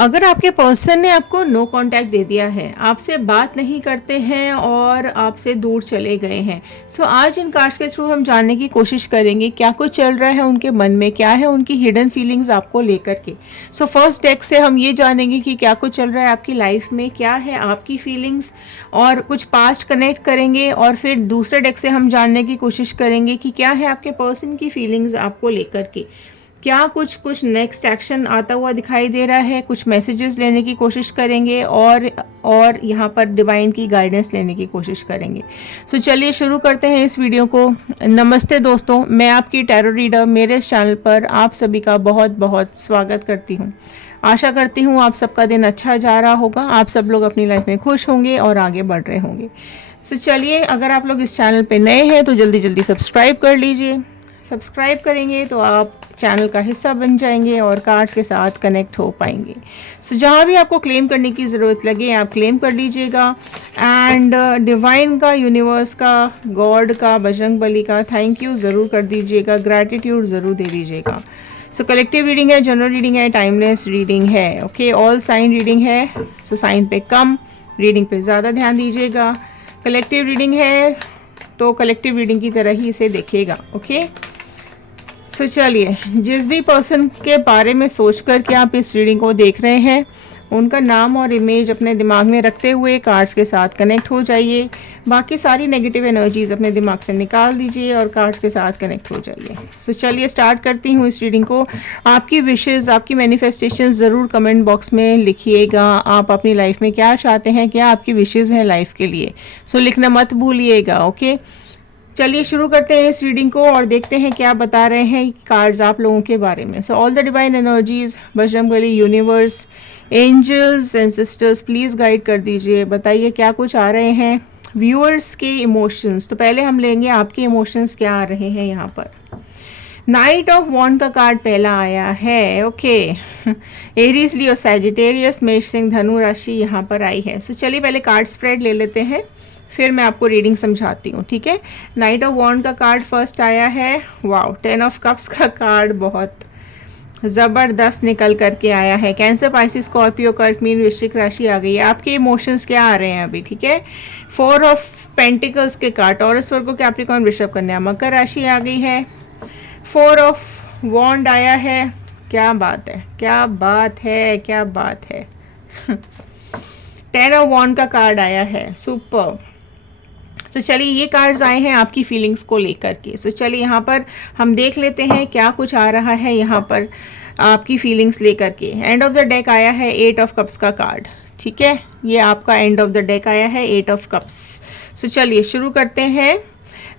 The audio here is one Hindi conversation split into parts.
अगर आपके पर्सन ने आपको नो कांटेक्ट दे दिया है, आपसे बात नहीं करते हैं और आपसे दूर चले गए हैं, सो आज इन कार्ड्स के थ्रू हम जानने की कोशिश करेंगे क्या कुछ चल रहा है उनके मन में, क्या है उनकी हिडन फीलिंग्स आपको लेकर के। सो फर्स्ट डेक से हम ये जानेंगे कि क्या कुछ चल रहा है आपकी लाइफ में, क्या है आपकी फीलिंग्स, और कुछ पास्ट कनेक्ट करेंगे। और फिर दूसरे डेक से हम जानने की कोशिश करेंगे कि क्या है आपके पर्सन की फीलिंग्स आपको लेकर के, क्या कुछ नेक्स्ट एक्शन आता हुआ दिखाई दे रहा है। कुछ मैसेजेस लेने की कोशिश करेंगे और यहाँ पर डिवाइन की गाइडेंस लेने की कोशिश करेंगे। सो चलिए शुरू करते हैं इस वीडियो को। नमस्ते दोस्तों, मैं आपकी टैरो रीडर मेरे इस चैनल पर आप सभी का बहुत बहुत स्वागत करती हूँ। आशा करती हूँ आप सबका दिन अच्छा जा रहा होगा, आप सब लोग अपनी लाइफ में खुश होंगे और आगे बढ़ रहे होंगे। सो चलिए, अगर आप लोग इस चैनल पे नए हैं तो जल्दी जल्दी सब्सक्राइब कर लीजिए। सब्सक्राइब करेंगे तो आप चैनल का हिस्सा बन जाएंगे और कार्ड्स के साथ कनेक्ट हो पाएंगे। सो जहाँ भी आपको क्लेम करने की ज़रूरत लगे आप क्लेम कर लीजिएगा। एंड डिवाइन का, यूनिवर्स का, गॉड का, बजरंगबली का थैंक यू ज़रूर कर दीजिएगा, ग्रैटिट्यूड ज़रूर दे दीजिएगा। सो कलेक्टिव रीडिंग है, जनरल रीडिंग है, टाइमलेस रीडिंग है। ओके, ऑल साइन रीडिंग है। सो साइन पे कम, रीडिंग पे ज़्यादा ध्यान दीजिएगा। कलेक्टिव रीडिंग है तो कलेक्टिव रीडिंग की तरह ही इसे देखिएगा। ओके, सो चलिए, जिस भी पर्सन के बारे में सोच कर के आप इस रीडिंग को देख रहे हैं उनका नाम और इमेज अपने दिमाग में रखते हुए कार्ड्स के साथ कनेक्ट हो जाइए। बाकी सारी नेगेटिव एनर्जीज अपने दिमाग से निकाल दीजिए और कार्ड्स के साथ कनेक्ट हो जाइए। सो चलिए स्टार्ट करती हूँ इस रीडिंग को। आपकी विशेज़, आपकी मैनिफेस्टेशन ज़रूर कमेंट बॉक्स में लिखिएगा। आप अपनी लाइफ में क्या चाहते हैं, क्या आपकी विशेज़ हैं लाइफ के लिए, सो लिखना मत भूलिएगा। ओके, चलिए शुरू करते हैं इस रीडिंग को और देखते हैं क्या बता रहे हैं कार्ड्स आप लोगों के बारे में। So all the divine energies, Bajrangbali, universe, angels and sisters, please guide कर दीजिए, बताइए क्या कुछ आ रहे हैं व्यूअर्स के इमोशंस। तो पहले हम लेंगे आपके इमोशंस क्या आ रहे हैं यहाँ पर। नाइट ऑफ वॉन्ड का कार्ड पहला आया है। ओके, एरीज, लियो, सैजिटेरियस, मेष, सिंह, धनु राशि यहाँ पर आई है। सो चलिए पहले कार्ड स्प्रेड ले लेते हैं, फिर मैं आपको रीडिंग समझाती हूँ। ठीक है, नाइट ऑफ वॉन्ड का कार्ड फर्स्ट आया है। वाओ, 10 ऑफ कप्स का कार्ड बहुत ज़बरदस्त निकल करके आया है। कैंसर, पाइसिस, स्कॉर्पियो, कर्क, मीन, वृश्चिक राशि आ गई है। आपके इमोशंस क्या आ रहे हैं अभी। ठीक है, 4 ऑफ पेंटिकल्स के कार्ड, टॉरस, वर्गो, कैप्रिकॉर्न, वृषभ, कन्या, मकर राशि आ गई है। 4 ऑफ वॉन्ड आया है। क्या बात है, क्या बात है, क्या बात है। 10 ऑफ वॉन्ड का कार्ड आया है। सुपर। तो चलिए, ये कार्ड्स आए हैं आपकी फीलिंग्स को लेकर के। सो चलिए यहाँ पर हम देख लेते हैं क्या कुछ आ रहा है यहाँ पर आपकी फीलिंग्स लेकर के। एंड ऑफ द डेक आया है 8 ऑफ कप्स का कार्ड। ठीक है, ये आपका एंड ऑफ द डेक आया है 8 ऑफ कप्स। सो चलिए शुरू करते हैं।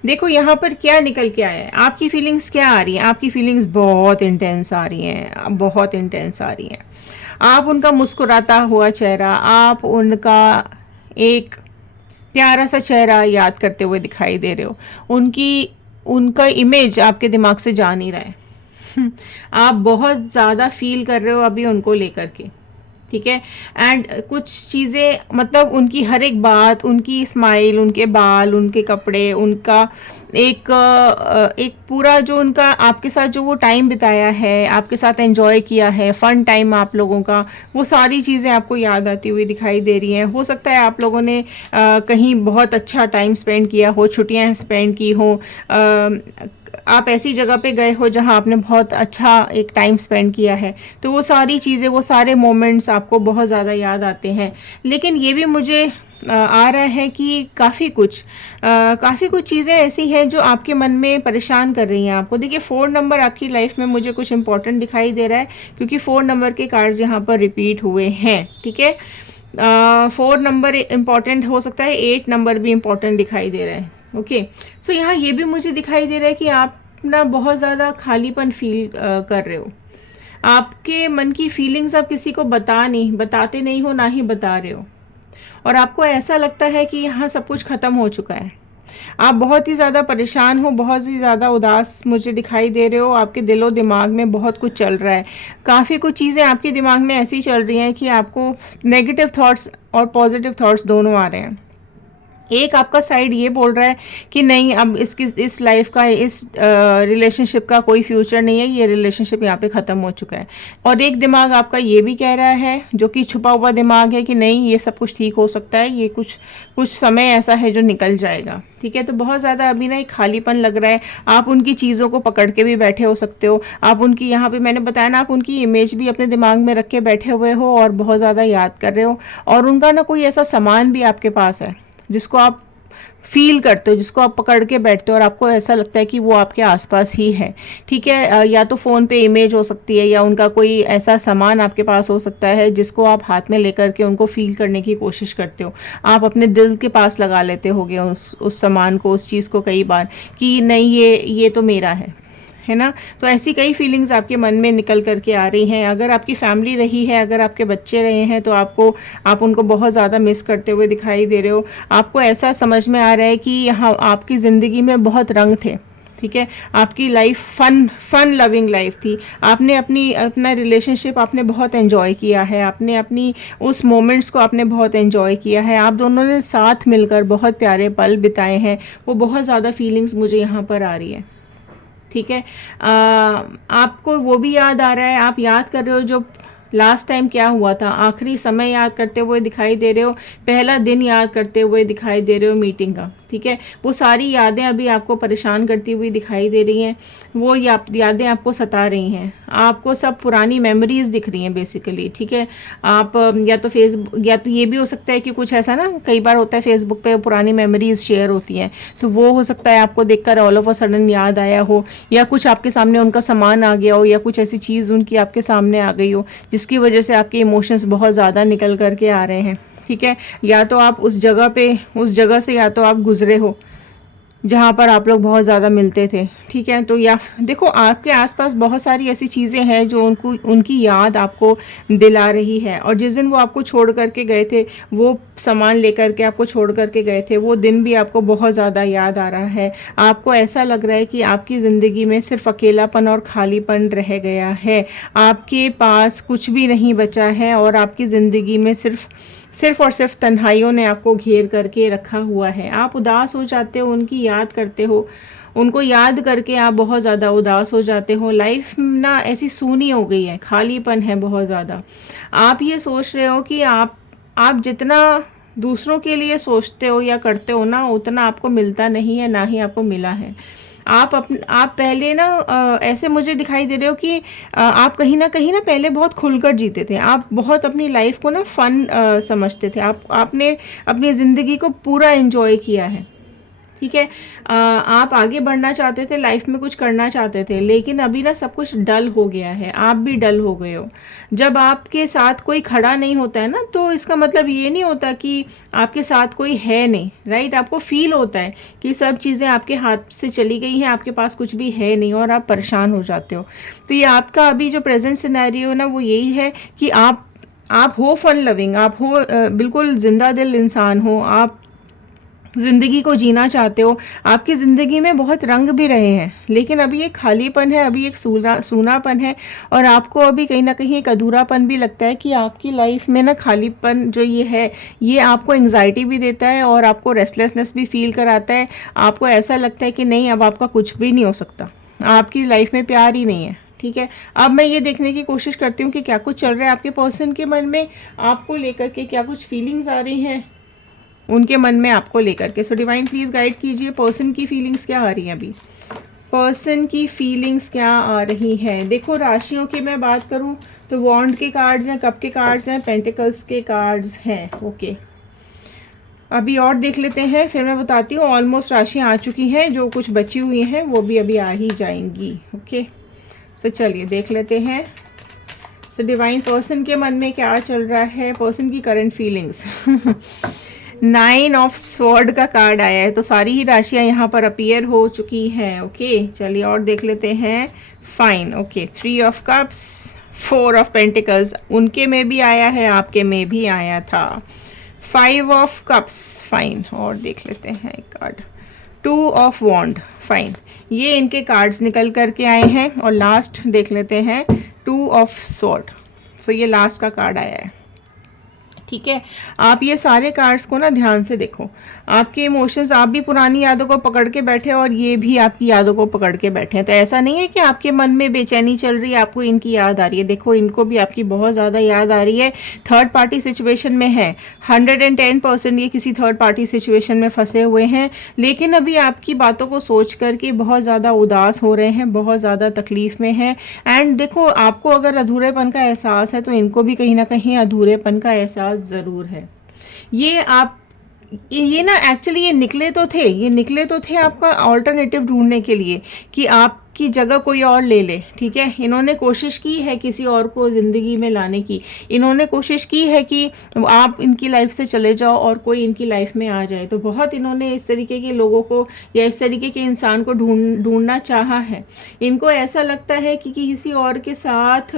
देखो यहाँ पर क्या निकल के आया है, आपकी फीलिंग्स क्या आ रही हैं। आपकी फीलिंग्स बहुत इंटेंस आ रही हैं, बहुत इंटेंस आ रही हैं। आप उनका मुस्कुराता हुआ चेहरा, आप उनका एक प्यारा सा चेहरा याद करते हुए दिखाई दे रहे हो। उनका इमेज आपके दिमाग से जा नहीं रहा है। आप बहुत ज़्यादा फील कर रहे हो अभी उनको लेकर के। ठीक है, एंड कुछ चीज़ें, मतलब उनकी हर एक बात, उनकी स्माइल, उनके बाल, उनके कपड़े, उनका एक पूरा जो उनका आपके साथ जो वो टाइम बिताया है, आपके साथ एंजॉय किया है, फन टाइम आप लोगों का, वो सारी चीज़ें आपको याद आती हुई दिखाई दे रही हैं। हो सकता है आप लोगों ने कहीं बहुत अच्छा टाइम स्पेंड किया हो, छुट्टियां स्पेंड की हो, आप ऐसी जगह पे गए हो जहाँ आपने बहुत अच्छा एक टाइम स्पेंड किया है, तो वो सारी चीज़ें, वो सारे मोमेंट्स आपको बहुत ज़्यादा याद आते हैं। लेकिन ये भी मुझे आ रहा है कि काफ़ी कुछ चीज़ें ऐसी हैं जो आपके मन में परेशान कर रही हैं आपको। देखिए, 4 नंबर आपकी लाइफ में मुझे कुछ इंपॉर्टेंट दिखाई दे रहा है, क्योंकि 4 नंबर के कार्ड्स यहाँ पर रिपीट हुए हैं। ठीक है, 4 नंबर इम्पॉर्टेंट हो सकता है, 8 नंबर भी इम्पॉर्टेंट दिखाई दे रहा है। ओके, सो यहाँ ये भी मुझे दिखाई दे रहा है कि आप ना बहुत ज़्यादा खालीपन फील कर रहे हो। आपके मन की फीलिंग्स आप किसी को बताते नहीं हो, ना ही बता रहे हो, और आपको ऐसा लगता है कि यहाँ सब कुछ ख़त्म हो चुका है। आप बहुत ही ज़्यादा परेशान हो, बहुत ही ज़्यादा उदास मुझे दिखाई दे रहे हो। आपके दिलो दिमाग में बहुत कुछ चल रहा है, काफ़ी कुछ चीज़ें आपके दिमाग में ऐसी चल रही हैं कि आपको नेगेटिव थॉट्स और पॉजिटिव थॉट्स दोनों आ रहे हैं। एक आपका साइड ये बोल रहा है कि नहीं, अब इस लाइफ का, इस रिलेशनशिप का कोई फ्यूचर नहीं है, ये रिलेशनशिप यहाँ पे ख़त्म हो चुका है। और एक दिमाग आपका ये भी कह रहा है, जो कि छुपा हुआ दिमाग है, कि नहीं, ये सब कुछ ठीक हो सकता है, ये कुछ कुछ समय ऐसा है जो निकल जाएगा। ठीक है, तो बहुत ज़्यादा अभी ना एक खालीपन लग रहा है। आप उनकी चीज़ों को पकड़ के भी बैठे हो सकते हो, आप उनकी, यहाँ पे मैंने बताया ना, आप उनकी इमेज भी अपने दिमाग में रख के बैठे हुए हो और बहुत ज़्यादा याद कर रहे हो। और उनका ना कोई ऐसा सामान भी आपके पास है जिसको आप फील करते हो, जिसको आप पकड़ के बैठते हो और आपको ऐसा लगता है कि वो आपके आसपास ही है। ठीक है, या तो फ़ोन पे इमेज हो सकती है, या उनका कोई ऐसा सामान आपके पास हो सकता है जिसको आप हाथ में लेकर के उनको फील करने की कोशिश करते हो। आप अपने दिल के पास लगा लेते होगे उस सामान को, उस चीज़ को कई बार, कि नहीं, ये तो मेरा है ना। तो ऐसी कई फीलिंग्स आपके मन में निकल करके आ रही हैं। अगर आपकी फैमिली रही है, अगर आपके बच्चे रहे हैं, तो आप उनको बहुत ज़्यादा मिस करते हुए दिखाई दे रहे हो। आपको ऐसा समझ में आ रहा है कि यहाँ आपकी ज़िंदगी में बहुत रंग थे। ठीक है, आपकी लाइफ फन लविंग लाइफ थी। आपने अपना रिलेशनशिप आपने बहुत एंजॉय किया है, आपने अपनी उस मोमेंट्स को आपने बहुत एंजॉय किया है। आप दोनों ने साथ मिलकर बहुत प्यारे पल बिताए हैं। वो बहुत ज़्यादा फीलिंग्स मुझे यहाँ पर आ रही है। ठीक है, आपको वो भी याद आ रहा है, आप याद कर रहे हो जो लास्ट टाइम क्या हुआ था, आखिरी समय याद करते हुए दिखाई दे रहे हो, पहला दिन याद करते हुए दिखाई दे रहे हो मीटिंग का। ठीक है, वो सारी यादें अभी आपको परेशान करती हुई दिखाई दे रही हैं, वो यादें आपको सता रही हैं, आपको सब पुरानी मेमोरीज़ दिख रही हैं बेसिकली। ठीक है, आप या तो ये भी हो सकता है कि कुछ ऐसा ना, कई बार होता है फेसबुक पे पुरानी मेमोरीज़ शेयर होती हैं, तो वो हो सकता है आपको देखकर ऑल ऑफ अ सडन याद आया हो, या कुछ आपके सामने उनका सामान आ गया हो, या कुछ ऐसी चीज़ उनकी आपके सामने आ गई हो जिसकी वजह से आपके इमोशंस बहुत ज़्यादा निकल करके आ रहे हैं। ठीक है, या तो आप उस जगह से या तो आप गुजरे हो जहाँ पर आप लोग बहुत ज़्यादा मिलते थे। ठीक है, तो या देखो, आपके आसपास बहुत सारी ऐसी चीज़ें हैं जो उनकी याद आपको दिला रही है। और जिस दिन वो आपको छोड़ करके गए थे, वो सामान लेकर के आपको छोड़ करके गए थे, वो दिन भी आपको बहुत ज़्यादा याद आ रहा है। आपको ऐसा लग रहा है कि आपकी ज़िंदगी में सिर्फ अकेलापन और खालीपन रह गया है, आपके पास कुछ भी नहीं बचा है, और आपकी ज़िंदगी में सिर्फ और सिर्फ तन्हाइयों ने आपको घेर करके रखा हुआ है। आप उदास हो जाते हो, उनकी याद करते हो, उनको याद करके आप बहुत ज़्यादा उदास हो जाते हो। लाइफ ना ऐसी सूनी हो गई है, खालीपन है बहुत ज़्यादा। आप ये सोच रहे हो कि आप जितना दूसरों के लिए सोचते हो या करते हो ना, उतना आपको मिलता नहीं है, ना ही आपको मिला है। आप पहले ना ऐसे मुझे दिखाई दे रहे हो कि आप कहीं ना पहले बहुत खुलकर जीते थे। आप बहुत अपनी लाइफ को ना फन समझते थे। आपने अपनी ज़िंदगी को पूरा एंजॉय किया है। ठीक है, आप आगे बढ़ना चाहते थे, लाइफ में कुछ करना चाहते थे, लेकिन अभी ना सब कुछ डल हो गया है, आप भी डल हो गए हो। जब आपके साथ कोई खड़ा नहीं होता है ना, तो इसका मतलब ये नहीं होता कि आपके साथ कोई है नहीं, राइट। आपको फील होता है कि सब चीज़ें आपके हाथ से चली गई हैं, आपके पास कुछ भी है नहीं, और आप परेशान हो जाते हो। तो ये आपका अभी जो प्रेजेंट सिनेरियो ना, वो यही है कि आप हो फन लविंग, आप हो बिल्कुल जिंदा दिल इंसान हो, आप ज़िंदगी को जीना चाहते हो, आपकी ज़िंदगी में बहुत रंग भी रहे हैं, लेकिन अभी एक खालीपन है, अभी एक सूनापन है, और आपको अभी कहीं ना कहीं एक अधूरापन भी लगता है कि आपकी लाइफ में ना खालीपन जो ये है, ये आपको एंग्जाइटी भी देता है और आपको रेस्टलेसनेस भी फील कराता है। आपको ऐसा लगता है कि नहीं, अब आपका कुछ भी नहीं हो सकता, आपकी लाइफ में प्यार ही नहीं है। ठीक है, अब मैं ये देखने की कोशिश करती हूँ कि क्या कुछ चल रहा है आपके पर्सन के मन में, आपको लेकर के क्या कुछ फीलिंग्स आ रही हैं उनके मन में आपको लेकर के। सो डिवाइन प्लीज़ गाइड कीजिए, पर्सन की फीलिंग्स क्या आ रही हैं अभी, पर्सन की फीलिंग्स क्या आ रही हैं। देखो, राशियों की मैं बात करूं तो वॉन्ड के कार्ड्स हैं, कप के कार्ड्स हैं, पेंटिकल्स के कार्ड्स हैं। ओके, अभी और देख लेते हैं, फिर मैं बताती हूँ। ऑलमोस्ट राशियाँ आ चुकी हैं, जो कुछ बची हुई हैं वो भी अभी आ ही जाएंगी। ओके, सो चलिए देख लेते हैं। सो डिवाइन, पर्सन के मन में क्या चल रहा है, पर्सन की करंट फीलिंग्स। 9 ऑफ स्वॉर्ड का कार्ड आया है, तो सारी ही राशियां यहाँ पर अपीयर हो चुकी हैं। ओके, चलिए और देख लेते हैं। Fine, okay, 3 of cups, 4 of pentacles, उनके में भी आया है, आपके में भी आया था। 5 ऑफ कप्स, फाइन, और देख लेते हैं एक कार्ड, 2 ऑफ वॉन्ड, फाइन। ये इनके कार्ड्स निकल करके आए हैं, और लास्ट देख लेते हैं 2 ऑफ स्वॉर्ड। सो ये लास्ट का कार्ड आया है। ठीक है। आप ये सारे कार्ड्स को ना ध्यान से देखो। आपके इमोशंस, आप भी पुरानी यादों को पकड़ के बैठे और ये भी आपकी यादों को पकड़ के बैठे हैं। तो ऐसा नहीं है कि आपके मन में बेचैनी चल रही है, आपको इनकी याद आ रही है। देखो, इनको भी आपकी बहुत ज़्यादा याद आ रही है। थर्ड पार्टी सिचुएशन में है, 110% ये किसी थर्ड पार्टी सिचुएशन में फंसे हुए हैं, लेकिन अभी आपकी बातों को सोच करके बहुत ज़्यादा उदास हो रहे हैं, बहुत ज़्यादा तकलीफ़ में हैं। एंड देखो, आपको अगर अधूरेपन का एहसास है तो इनको भी कहीं ना कहीं अधूरेपन का एहसास ज़रूर है। ये ना एक्चुअली ये निकले तो थे आपका ऑल्टरनेटिव ढूंढने के लिए कि आपकी जगह कोई और ले ले। ठीक है, इन्होंने कोशिश की है किसी और को ज़िंदगी में लाने की, इन्होंने कोशिश की है कि आप इनकी लाइफ से चले जाओ और कोई इनकी लाइफ में आ जाए। तो बहुत इन्होंने इस तरीके के लोगों को या इस तरीके के इंसान को ढूंढना चाहा है। इनको ऐसा लगता है कि किसी और के साथ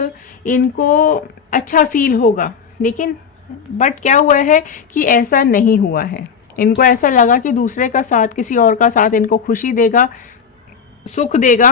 इनको अच्छा फील होगा, लेकिन बट क्या हुआ है कि ऐसा नहीं हुआ है। इनको ऐसा लगा कि दूसरे का साथ, किसी और का साथ इनको खुशी देगा, सुख देगा,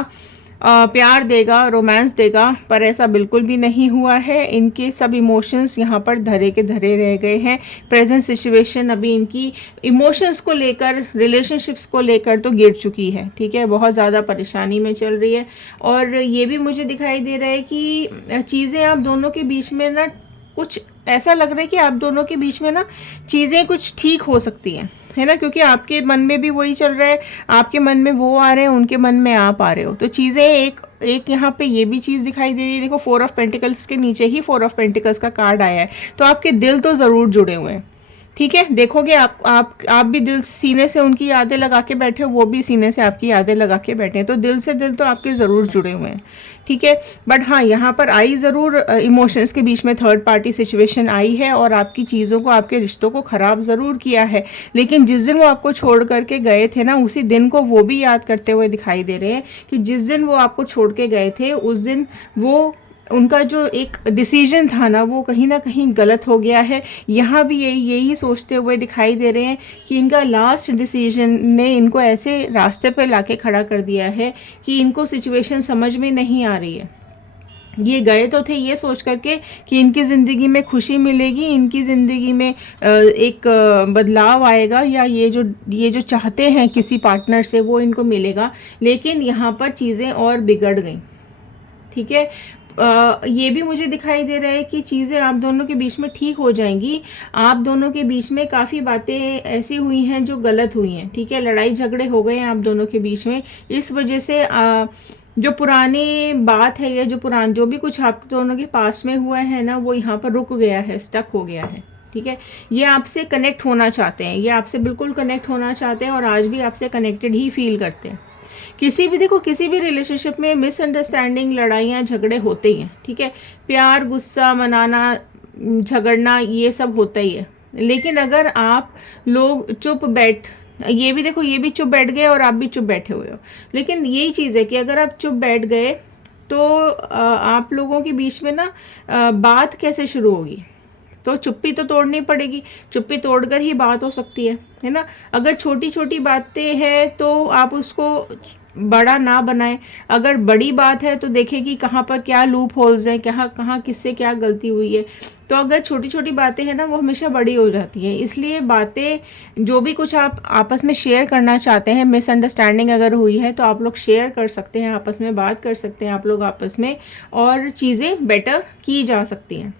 प्यार देगा, रोमांस देगा, पर ऐसा बिल्कुल भी नहीं हुआ है। इनके सब इमोशंस यहाँ पर धरे के धरे रह गए हैं। प्रेजेंट सिचुएशन अभी इनकी इमोशंस को लेकर, रिलेशनशिप्स को लेकर तो गिर चुकी है। ठीक है, बहुत ज़्यादा परेशानी में चल रही है। और ये भी मुझे दिखाई दे रहा है कि चीज़ें आप दोनों के बीच में ना, कुछ ऐसा लग रहा है कि आप दोनों के बीच में ना चीज़ें कुछ ठीक हो सकती हैं, है ना, क्योंकि आपके मन में भी वही चल रहा है, आपके मन में वो आ रहे हैं, उनके मन में आप आ रहे हो। तो चीज़ें एक यहाँ पे ये भी चीज़ दिखाई दे रही है। देखो, 4 ऑफ पेंटिकल्स के नीचे ही 4 ऑफ पेंटिकल्स का कार्ड आया है, तो आपके दिल तो ज़रूर जुड़े हुए हैं। ठीक है, देखोगे आप भी दिल सीने से उनकी यादें लगा के बैठे हो, वो भी सीने से आपकी यादें लगा के बैठे हैं, तो दिल से दिल तो आपके ज़रूर जुड़े हुए हैं। ठीक है, बट हाँ, यहाँ पर आई ज़रूर इमोशंस के बीच में थर्ड पार्टी सिचुएशन आई है और आपकी चीज़ों को, आपके रिश्तों को ख़राब ज़रूर किया है। लेकिन जिस दिन वो आपको छोड़ करके गए थे ना, उसी दिन को वो भी याद करते हुए दिखाई दे रहे हैं कि जिस दिन वो आपको छोड़ के गए थे, उस दिन वो उनका जो एक डिसीजन था ना, वो कहीं ना कहीं गलत हो गया है। यहाँ भी यही सोचते हुए दिखाई दे रहे हैं कि इनका लास्ट डिसीजन ने इनको ऐसे रास्ते पर लाके खड़ा कर दिया है कि इनको सिचुएशन समझ में नहीं आ रही है। ये गए तो थे ये सोच करके कि इनकी ज़िंदगी में खुशी मिलेगी, इनकी ज़िंदगी में एक बदलाव आएगा, या ये जो चाहते हैं किसी पार्टनर से वो इनको मिलेगा, लेकिन यहाँ पर चीज़ें और बिगड़ गई। ठीक है, ये भी मुझे दिखाई दे रहा है कि चीज़ें आप दोनों के बीच में ठीक हो जाएंगी। आप दोनों के बीच में काफ़ी बातें ऐसी हुई हैं जो गलत हुई हैं। ठीक है, लड़ाई झगड़े हो गए हैं आप दोनों के बीच में, इस वजह से जो पुरानी बात है या जो भी कुछ आप दोनों के पास में हुआ है ना, वो यहाँ पर रुक गया है, स्टक हो गया है। ठीक है, ये आपसे कनेक्ट होना चाहते हैं, ये आपसे बिल्कुल कनेक्ट होना चाहते हैं और आज भी आपसे कनेक्टेड ही फील करते हैं। किसी भी रिलेशनशिप में मिसअंडरस्टैंडिंग, लड़ाइयाँ झगड़े होते ही हैं। ठीक है, प्यार, गुस्सा, मनाना, झगड़ना, ये सब होता ही है। लेकिन अगर आप लोग ये भी चुप बैठ गए और आप भी चुप बैठे हुए हो। लेकिन यही चीज़ है कि अगर आप चुप बैठ गए तो आप लोगों के बीच में ना बात कैसे शुरू होगी? तो चुप्पी तो तोड़नी पड़ेगी, चुप्पी तोड़कर ही बात हो सकती है ना। अगर छोटी छोटी बातें हैं तो आप उसको बड़ा ना बनाएं, अगर बड़ी बात है तो देखें कि कहाँ पर क्या लूप होल्स हैं, कहाँ किससे क्या गलती हुई है। तो अगर छोटी छोटी बातें हैं ना, वो हमेशा बड़ी हो जाती हैं। इसलिए बातें, जो भी कुछ आप आपस में शेयर करना चाहते हैं, मिसअंडरस्टैंडिंग अगर हुई है तो आप लोग शेयर कर सकते हैं, आपस में बात कर सकते हैं आप लोग आपस में, और चीज़ें बेटर की जा सकती हैं।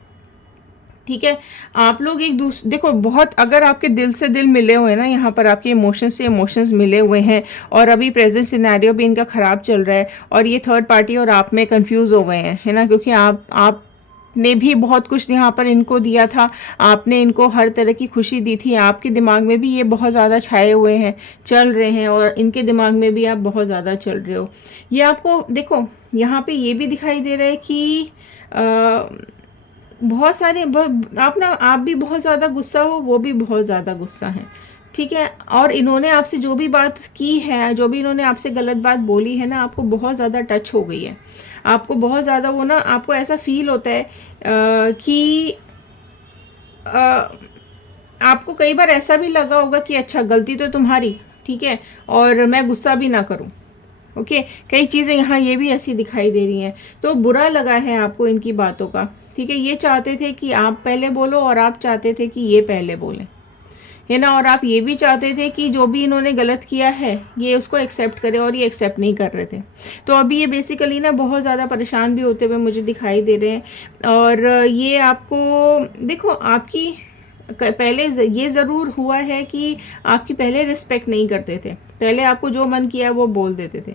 ठीक है, आप लोग एक दूसरे, देखो, बहुत अगर आपके दिल से दिल मिले हुए हैं ना, यहाँ पर आपके इमोशंस से इमोशंस मिले हुए हैं और अभी प्रेजेंट सिनेरियो भी इनका ख़राब चल रहा है और ये थर्ड पार्टी और आप में कंफ्यूज हो गए हैं, है ना, क्योंकि आपने भी बहुत कुछ यहाँ पर इनको दिया था, आपने इनको हर तरह की खुशी दी थी, आपके दिमाग में भी ये बहुत ज़्यादा छाए हुए हैं, चल रहे हैं, और इनके दिमाग में भी आप बहुत ज़्यादा चल रहे हो। ये आपको देखो, यहाँ पे ये भी दिखाई दे रहा है कि आप भी बहुत ज़्यादा गुस्सा हो, वो भी बहुत ज़्यादा गुस्सा है। ठीक है, और इन्होंने आपसे जो भी बात की है, जो भी इन्होंने आपसे गलत बात बोली है ना, आपको बहुत ज़्यादा टच हो गई है, आपको बहुत ज़्यादा वो ना, आपको ऐसा फील होता है कि आपको कई बार ऐसा भी लगा होगा कि अच्छा, गलती तो तुम्हारी, ठीक है, और मैं गुस्सा भी ना करूं। ओके, कई चीज़ें यहाँ ये भी ऐसी दिखाई दे रही हैं, तो बुरा लगा है आपको इनकी बातों का, ठीक है। ये चाहते थे कि आप पहले बोलो और आप चाहते थे कि ये पहले बोलें, है ना। और आप ये भी चाहते थे कि जो भी इन्होंने गलत किया है ये उसको एक्सेप्ट करे, और ये एक्सेप्ट नहीं कर रहे थे। तो अभी ये बेसिकली ना बहुत ज़्यादा परेशान भी होते हुए मुझे दिखाई दे रहे हैं। और ये आपको देखो, आपकी पहले ये ज़रूर हुआ है कि आपकी पहले रिस्पेक्ट नहीं करते थे, पहले आपको जो मन किया वो बोल देते थे,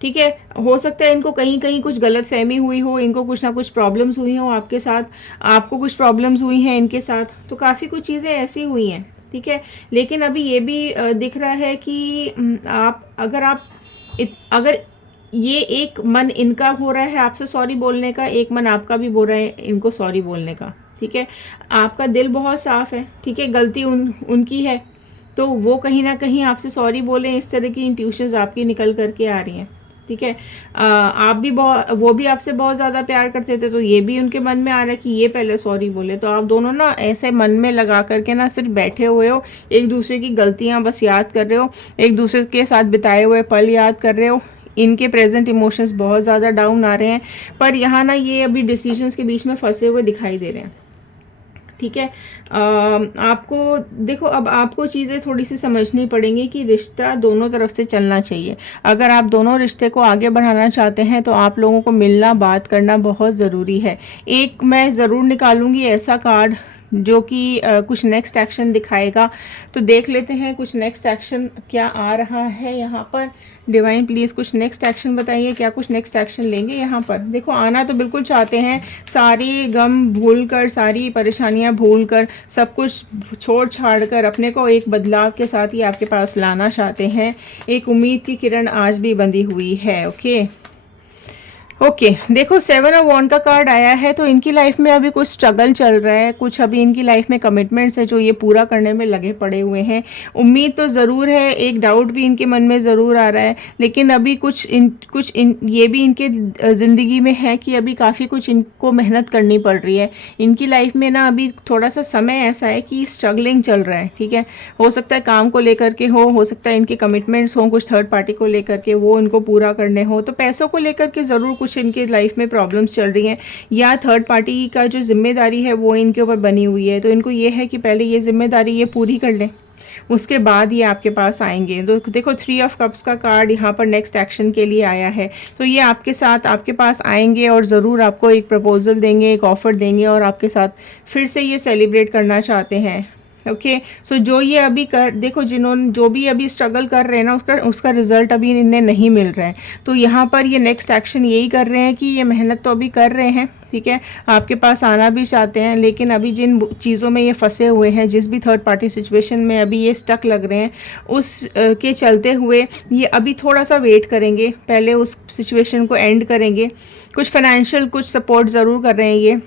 ठीक है। हो सकता है इनको कहीं कहीं कुछ गलत फहमी हुई हो, इनको कुछ ना कुछ प्रॉब्लम्स हुई हो आपके साथ, आपको कुछ प्रॉब्लम्स हुई हैं इनके साथ, तो काफ़ी कुछ चीज़ें ऐसी हुई हैं, ठीक है। लेकिन अभी ये भी दिख रहा है कि अगर ये एक मन इनका हो रहा है आपसे सॉरी बोलने का, एक मन आपका भी बोल रहा है इनको सॉरी बोलने का, ठीक है। आपका दिल बहुत साफ़ है, ठीक है, गलती उनकी है, तो वो कहीं ना कहीं आपसे सॉरी बोलें, इस तरह की इंट्यूशंस आपकी निकल करके आ रही हैं, ठीक है। आप भी वो भी आपसे बहुत ज़्यादा प्यार करते थे, तो ये भी उनके मन में आ रहा है कि ये पहले सॉरी बोले। तो आप दोनों ना ऐसे मन में लगा करके ना सिर्फ बैठे हुए हो, एक दूसरे की गलतियां बस याद कर रहे हो, एक दूसरे के साथ बिताए हुए पल याद कर रहे हो। इनके प्रेजेंट इमोशंस बहुत ज़्यादा डाउन आ रहे हैं, पर यहाँ ना ये अभी डिसीजंस के बीच में फंसे हुए दिखाई दे रहे हैं, ठीक है। आपको देखो, अब आपको चीज़ें थोड़ी सी समझनी पड़ेंगी कि रिश्ता दोनों तरफ से चलना चाहिए। अगर आप दोनों रिश्ते को आगे बढ़ाना चाहते हैं तो आप लोगों को मिलना, बात करना बहुत ज़रूरी है। एक मैं ज़रूर निकालूंगी ऐसा कार्ड जो कि कुछ नेक्स्ट एक्शन दिखाएगा, तो देख लेते हैं कुछ नेक्स्ट एक्शन क्या आ रहा है यहाँ पर। डिवाइन प्लीज़ कुछ नेक्स्ट एक्शन बताइए, क्या कुछ नेक्स्ट एक्शन लेंगे यहाँ पर। देखो, आना तो बिल्कुल चाहते हैं, सारी गम भूल कर, सारी परेशानियाँ भूल कर, सब कुछ छोड़ छाड़ कर अपने को एक बदलाव के साथ ही आपके पास लाना चाहते हैं। एक उम्मीद की किरण आज भी बंधी हुई है, ओके। ओके, देखो 7 ऑफ वॉन्ड का कार्ड आया है, तो इनकी लाइफ में अभी कुछ स्ट्रगल चल रहा है, कुछ अभी इनकी लाइफ में कमिटमेंट्स है जो ये पूरा करने में लगे पड़े हुए हैं। उम्मीद तो ज़रूर है, एक डाउट भी इनके मन में ज़रूर आ रहा है, लेकिन अभी कुछ ये भी इनके ज़िंदगी में है कि अभी काफ़ी कुछ इनको मेहनत करनी पड़ रही है। इनकी लाइफ में ना अभी थोड़ा सा समय ऐसा है कि स्ट्रगलिंग चल रहा है, ठीक है। हो सकता है काम को लेकर के हो सकता है इनके कमिटमेंट्स हों कुछ थर्ड पार्टी को लेकर के, वो इनको पूरा करने हो, तो पैसों को लेकर के ज़रूर कुछ इनके लाइफ में प्रॉब्लम्स चल रही हैं, या थर्ड पार्टी का जो जिम्मेदारी है वो इनके ऊपर बनी हुई है। तो इनको ये है कि पहले ये जिम्मेदारी ये पूरी कर लें, उसके बाद ये आपके पास आएंगे। तो देखो 3 ऑफ कप्स का कार्ड यहाँ पर नेक्स्ट एक्शन के लिए आया है, तो ये आपके साथ आपके पास आएंगे और ज़रूर आपको एक प्रपोजल देंगे, एक ऑफ़र देंगे, और आपके साथ फिर से ये सेलिब्रेट करना चाहते हैं, ओके। सो जो ये अभी देखो, जिन्होंने जो भी अभी स्ट्रगल कर रहे हैं ना, उसका रिजल्ट अभी इन्हें नहीं मिल रहा है, तो यहाँ पर ये नेक्स्ट एक्शन यही कर रहे हैं कि ये मेहनत तो अभी कर रहे हैं, ठीक है, आपके पास आना भी चाहते हैं, लेकिन अभी जिन चीज़ों में ये फंसे हुए हैं, जिस भी थर्ड पार्टी सिचुएशन में अभी ये स्टक लग रहे हैं, उस के चलते हुए ये अभी थोड़ा सा वेट करेंगे, पहले उस सिचुएशन को एंड करेंगे। कुछ फाइनेंशियल कुछ सपोर्ट ज़रूर कर रहे हैं ये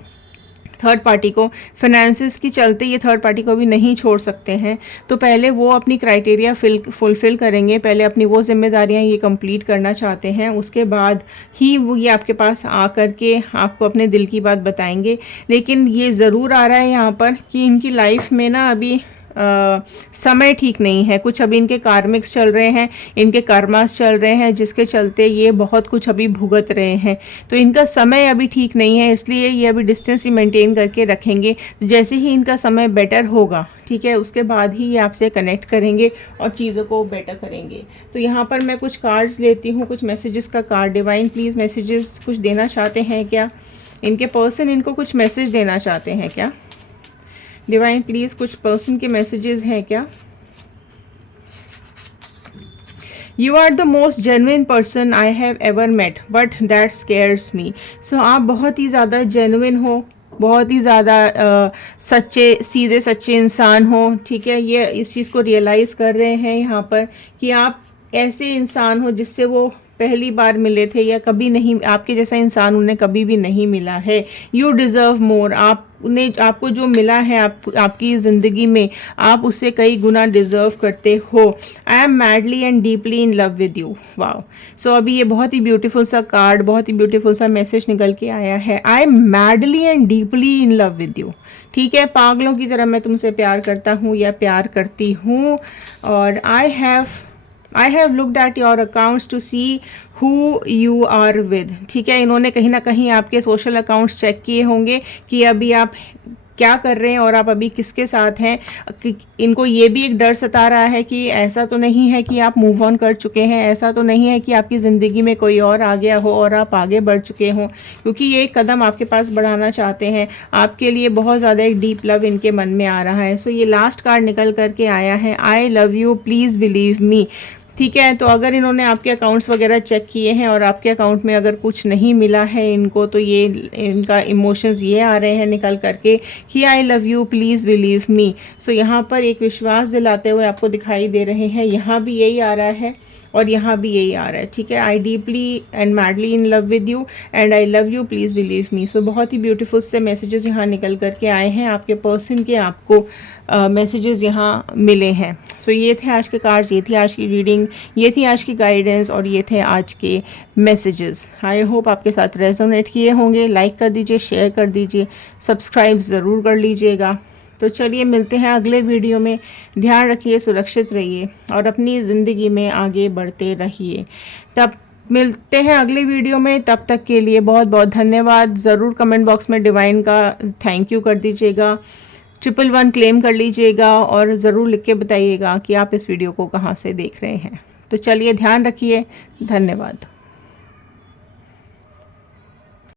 थर्ड पार्टी को, फाइनेंसिस की चलते ये थर्ड पार्टी को भी नहीं छोड़ सकते हैं, तो पहले वो अपनी क्राइटेरिया फुलफ़िल करेंगे, पहले अपनी वो जिम्मेदारियां ये कंप्लीट करना चाहते हैं, उसके बाद ही वो ये आपके पास आ कर के आपको अपने दिल की बात बताएंगे। लेकिन ये ज़रूर आ रहा है यहाँ पर कि इनकी लाइफ में ना अभी समय ठीक नहीं है, कुछ अभी इनके कार्मिक्स चल रहे हैं, इनके कर्मास चल रहे हैं, जिसके चलते ये बहुत कुछ अभी भुगत रहे हैं, तो इनका समय अभी ठीक नहीं है, इसलिए ये अभी डिस्टेंस ही मेंटेन करके रखेंगे। जैसे ही इनका समय बेटर होगा, ठीक है, उसके बाद ही ये आपसे कनेक्ट करेंगे और चीज़ों को बेटर करेंगे। तो यहाँ पर मैं कुछ कार्ड्स लेती हूँ, कुछ मैसेजेस का कार्ड। डिवाइन प्लीज़ मैसेजेस कुछ देना चाहते हैं क्या, इनके पर्सन इनको कुछ मैसेज देना चाहते हैं क्या। डिवाइन प्लीज़ कुछ पर्सन के मैसेजेस हैं क्या। You are the most genuine person I have ever met but that scares me. So आप बहुत ही ज़्यादा जेन्युइन हो, बहुत ही ज़्यादा सच्चे सीधे सच्चे इंसान हो, ठीक है। ये इस चीज़ को रियलाइज़ कर रहे हैं यहाँ पर कि आप ऐसे इंसान हो जिससे वो पहली बार मिले थे, या कभी नहीं, आपके जैसा इंसान उन्हें कभी भी नहीं मिला है। यू डिज़र्व मोर, आपको जो मिला है आपकी ज़िंदगी में, आप उससे कई गुना डिज़र्व करते हो। I am madly and deeply in love with you. Wow, so अभी ये बहुत ही ब्यूटीफुल सा कार्ड, बहुत ही ब्यूटीफुल सा मैसेज निकल के आया है। आई am madly and deeply in love with you, ठीक है, पागलों की तरह मैं तुमसे प्यार करता हूँ या प्यार करती हूँ। और I have I have looked at your accounts to see who you are with. ठीक है, इन्होंने कहीं ना कहीं आपके सोशल अकाउंट्स चेक किए होंगे कि अभी आप क्या कर रहे हैं और आप अभी किसके साथ हैं। इनको ये भी एक डर सता रहा है कि ऐसा तो नहीं है कि आप मूव ऑन कर चुके हैं, ऐसा तो नहीं है कि आपकी ज़िंदगी में कोई और आ गया हो और आप आगे बढ़ चुके हों, क्योंकि ये एक कदम आपके पास बढ़ाना चाहते हैं। आपके लिए बहुत ज़्यादा एक डीप लव इनके मन में आ रहा है। सो ये लास्ट कार्ड निकल करके आया है, आई लव यू प्लीज़ बिलीव मी। ठीक है, तो अगर इन्होंने आपके अकाउंट्स वगैरह चेक किए हैं और आपके अकाउंट में अगर कुछ नहीं मिला है इनको, तो ये इनका इमोशंस ये आ रहे हैं निकल करके कि I love you please believe me. So यहाँ पर एक विश्वास दिलाते हुए आपको दिखाई दे रहे हैं। यहाँ भी यही आ रहा है और यहाँ भी यही आ रहा है। ठीक है, I deeply and madly in love with you and I love you please believe me. So बहुत ही ब्यूटीफुल से मैसेजेस यहाँ निकल करके आए हैं। आपके पर्सन के आपको मैसेजेस यहाँ मिले हैं। सो ये थे आज के कार्ड्स, ये थी आज की रीडिंग, ये थी आज की गाइडेंस और ये थे आज के मैसेजेस। आई होप आपके साथ रेजोनेट किए होंगे। लाइक कर दीजिए, शेयर कर दीजिए, सब्सक्राइब ज़रूर कर लीजिएगा। तो चलिए मिलते हैं अगले वीडियो में। ध्यान रखिए, सुरक्षित रहिए और अपनी ज़िंदगी में आगे बढ़ते रहिए। तब मिलते हैं अगले वीडियो में, तब तक के लिए बहुत बहुत धन्यवाद। ज़रूर कमेंट बॉक्स में डिवाइन का थैंक यू कर दीजिएगा, 111 क्लेम कर लीजिएगा और ज़रूर लिख के बताइएगा कि आप इस वीडियो को कहाँ से देख रहे हैं। तो चलिए ध्यान रखिए, धन्यवाद।